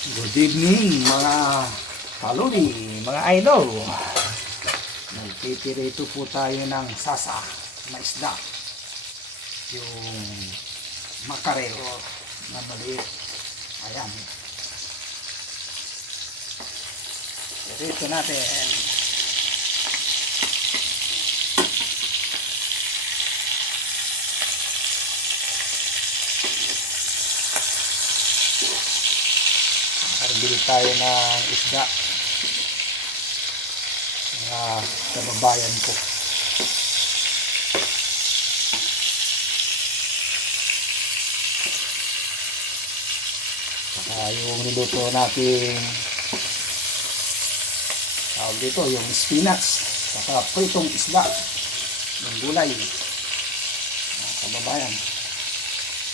Good evening mga kaludi, mga idol. Nagpipirito po tayo ng sasa na isda. Yung makarelo na maliit. Ayan. Pirito natin. Bili tayo ng isda sa babayan ko. Saka yung niluto natin tawag dito yung spinach saka pritong isda ng gulay sa babayan,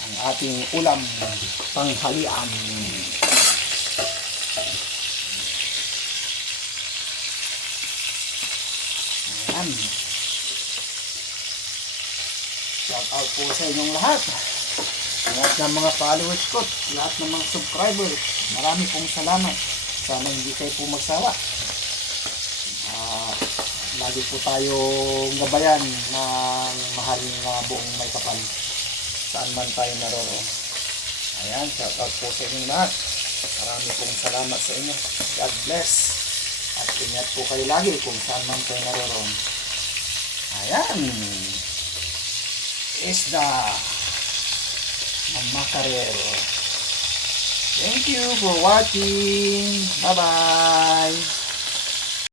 ang ating ulam panghalian. Ayan. Shout out po sa inyong lahat. Lahat ng mga followers ko, lahat ng mga subscribers. Marami pong salamat. Sana hindi kayo po magsawa. Lagi po tayong gabayan ng mahal na buong may kapal. Saan man tayo naroon. Ayan, shout out po sa inyong lahat. Marami pong salamat sa inyo. God bless. At ingat po kayo lagi kung saan man kayo naroon. Ayan. Isda ng makarelo. Thank you for watching. Bye-bye.